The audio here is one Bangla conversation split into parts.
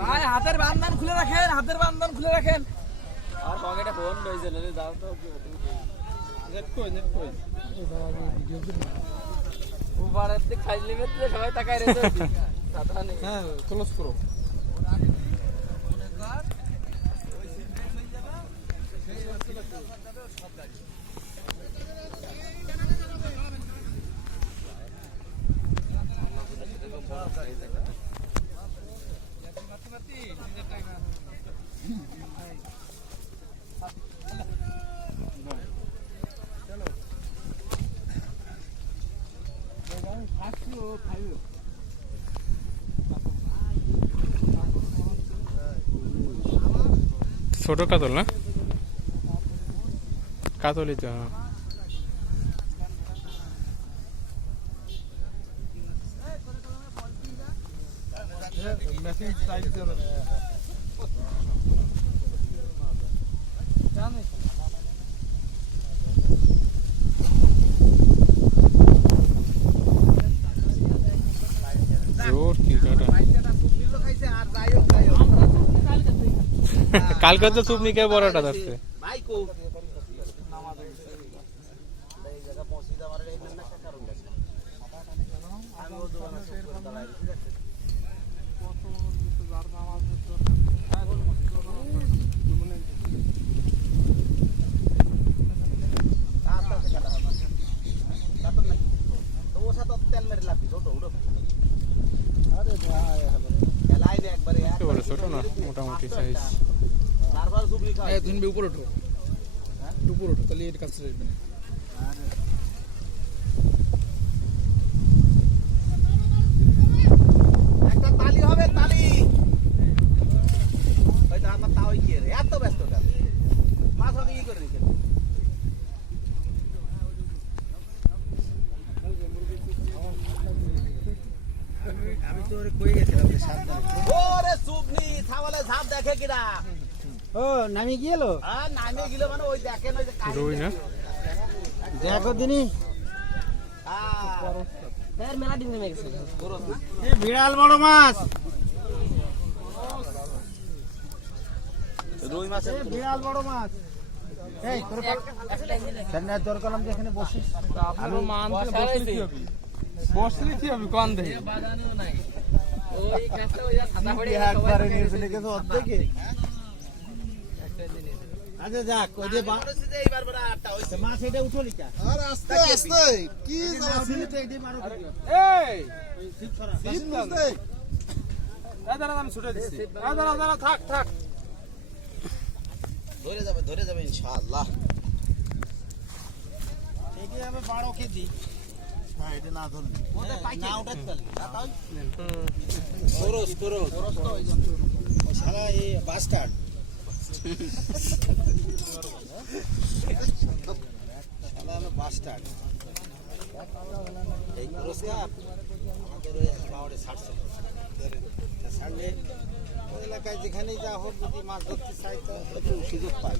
ভাই হাতের বান্ধন খুলে রাখেন, হাতের বান্ধন খুলে রাখেন। আর পকেটে ফোন রয়েছে, যাও তো উপরের দিকে খাইলে মেতে সবাই তাকায় রয়েছে। হ্যাঁ ক্লোজ করো। ছোট কাতল না, কাতলই তো। জোর কি কাটা কালকে তো সুপ নিকে বড়টা ধরছে ভাই কো ছোট না মোটামুটি সাইজ। তুমি উপরে ওঠো, উপরে ওঠো, তাহলে এর কাছে আসবে না। একটা তালি হবে, তালি হয়তো আমার তাও কি এত ব্যস্ত কেন মাছ হবে কি করে রেখে আমি তো ওরে কই গেছিলাম যে সাবধানে। ওরে সুবনি ছাওয়ালে ঝাপ দেখে কিনা। ও নামি গেলো। হ্যাঁ নামে গেল মানে ওই দেখেন ওই যে রুই না দেখো দিনি এর মেলা দিন নেমে গেছে। বিড়াল বড় মাছ, রুই মাছ, বিড়াল বড় মাছ। এই তোর সেন্নার দর কলম যেখানে বসিস আমি মান বসলি কি হবে কোন দেই বাগানেও নাই ওই কাছে ওই সাদা পড়ে একবারে নিয়ে চলে গেছে অর্ধেকে। আচ্ছা যাক ওই যে এইবার বড় আটটা হইছে মাছ এটা উঠলি কা। আর আস্তে আস্তে কি ছিল তো এডি মারো। এই ওই সিপ ছড়া বুঝতে দাঁড়া আমি ছুটে দিচ্ছি। দাঁড়া থাক থাক ধরে যাবে ইনশাআল্লাহ। এটি হবে 12 কেজি। হ্যাঁ এটা না ধরলি ওটা পাইছে না ওটা চলে তাই খরচ তো ওই জন্য শালা এই বাস্টার্ড শালা হলো বাস্টার্ড। এই পুরস্কার আমাদের ওই বাওয়ারে ছাড়ছে ছাড়লে ওই এলাকায় যেখানেই যা হোক যদি মাছ ধরতে চাই তো একটু সুযোগ পাই।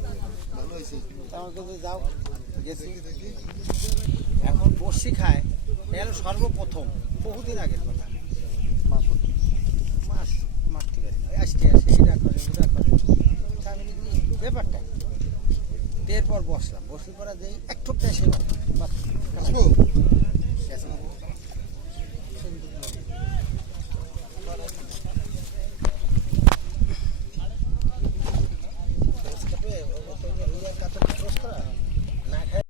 ভালো হয়েছে আমার কাছে যাও গেছি এখন বড়শি খায়। এর সর্বপ্রথম বহুদিন আগের কথা মাছ মাছ মারতে পারি না, আসতে আসে এটা করে ওটা করে ব্যাপারটা। এরপর বসলাম, বসে পড়া যাই একটু পেশে